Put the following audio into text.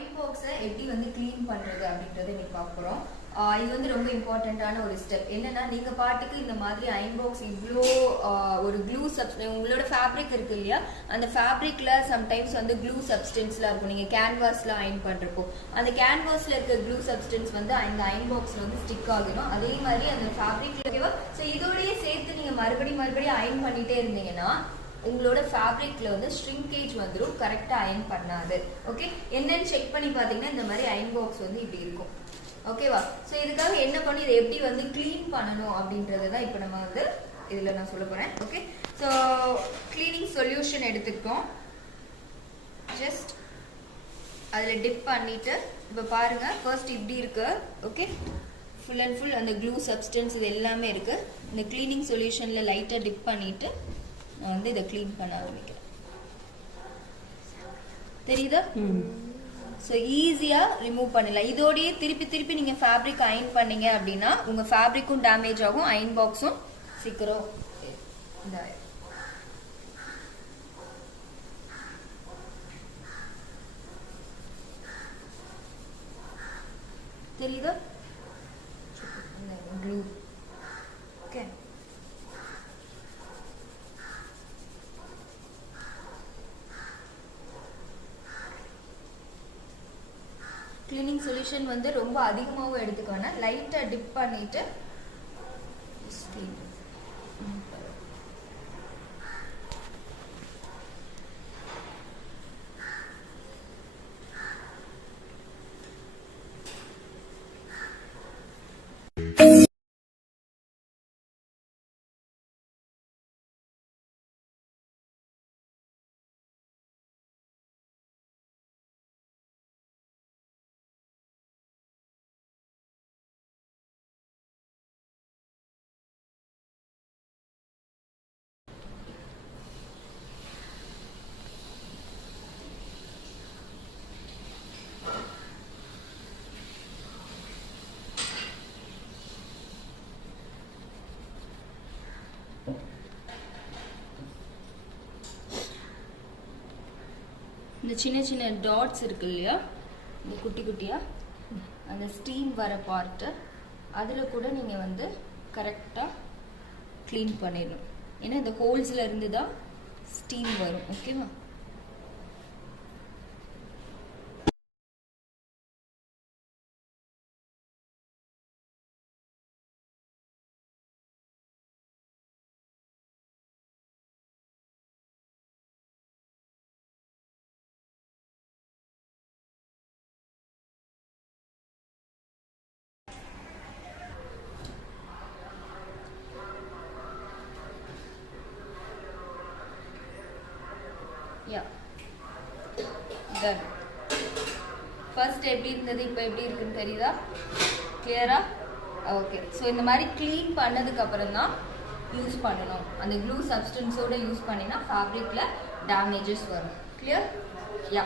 Iron பாக்ஸை எப்படி வந்து க்ளீன் பண்ணுறது அப்படின்றத இன்னைக்கு பார்க்க போகிறோம். இது வந்து ரொம்ப இம்பார்ட்டண்ட்டான ஒரு ஸ்டெப். என்னன்னா நீங்கள் பாட்டுக்கு இந்த மாதிரி அயன் பாக்ஸ் இவ்வளோ ஒரு க்ளூ சப்ஸ்டன்ஸ் உங்களோட ஃபேப்ரிக் இருக்கு இல்லையா, அந்த ஃபேப்ரிக்கில் சம்டைம்ஸ் வந்து க்ளூ சப்ஸ்டன்ஸ்லாம் இருக்கும். நீங்கள் கேன்வாஸில் அயன் பண்ணுறப்போ அந்த கேன்வாஸில் இருக்க க்ளூ சப்ஸ்டன்ஸ் வந்து அந்த அயன் பாக்ஸில் வந்து ஸ்டிக் ஆகணும். அதே மாதிரி அந்த ஃபேப்ரிக்கில் ஸோ இதோடய சேர்த்து நீங்கள் மறுபடியும் அயன் பண்ணிகிட்டே இருந்தீங்கன்னா உங்களோட ஃபேப்ரிக்ல வந்து ஷ்ரிங்கேஜ் வந்துடும், கரெக்டாக அயன் பண்ணாது. ஓகே, என்னன்னு செக் பண்ணி பார்த்தீங்கன்னா இந்த மாதிரி அயன் பாக்ஸ் வந்து இப்படி இருக்கும். ஓகேவா? ஸோ இதுக்காக என்ன பண்ணி இதை எப்படி வந்து க்ளீன் பண்ணணும் அப்படின்றது தான் இப்போ நம்ம வந்து இதில் நான் சொல்ல போகிறேன். ஓகே, ஸோ க்ளீனிங் சொல்யூஷன் எடுத்துக்கிட்டோம். ஜஸ்ட் அதில் டிப் பண்ணிட்டு இப்போ பாருங்க, ஃபர்ஸ்ட் இப்படி இருக்கு. ஓகே, ஃபுல் அண்ட் ஃபுல் அந்த க்ளூ சப்ஸ்டன்ஸ் இது எல்லாமே இருக்கு. இந்த க்ளீனிங் சொல்யூஷனில் லைட்டாக டிப் பண்ணிட்டு நான் வந்து இதை க்ளீன் பண்ண ஆரம்பிக்கிறேன். தெரியுதா? ஸோ ஈஸியாக ரிமூவ் பண்ணலாம். இதோடய திருப்பி நீங்கள் ஃபேப்ரிக் அயன் பண்ணீங்க அப்படின்னா உங்கள் ஃபேப்ரிக்கும் டேமேஜ் ஆகும், அயன் பாக்ஸும் சீக்கிரம் இதாகும். தெரியுதா? க்ளூ. ஓகே, கிளீனிங் சொல்யூஷன் வந்து ரொம்ப அதிகமாகவும் எடுத்துக்க வேணாம், லைட்டாக டிப் பண்ணிட்டு இந்த சின்ன டாட்ஸ் இருக்கு இல்லையா, இந்த குட்டி குட்டியாக அந்த ஸ்டீம் வர பார்ட்டு அதில் கூட நீங்கள் வந்து கரெக்டாக க்ளீன் பண்ணிடணும். ஏன்னா இந்த ஹோல்ஸில் இருந்து தான் ஸ்டீம் வரும். ஓகேவா? யா, டன். ஃபர்ஸ்ட் எப்படி இருந்தது, இப்போ எப்படி இருக்குன்னு தெரியுதா? கிளியரா? ஓகே, ஸோ இந்த மாதிரி க்ளீன் பண்ணதுக்கு அப்புறம் தான் யூஸ் பண்ணணும். அந்த க்ளூ சப்ஸ்டன்ஸோட யூஸ் பண்ணினா ஃபேப்ரிக்கில் டேமேஜஸ் வரும். கிளியர்? யா.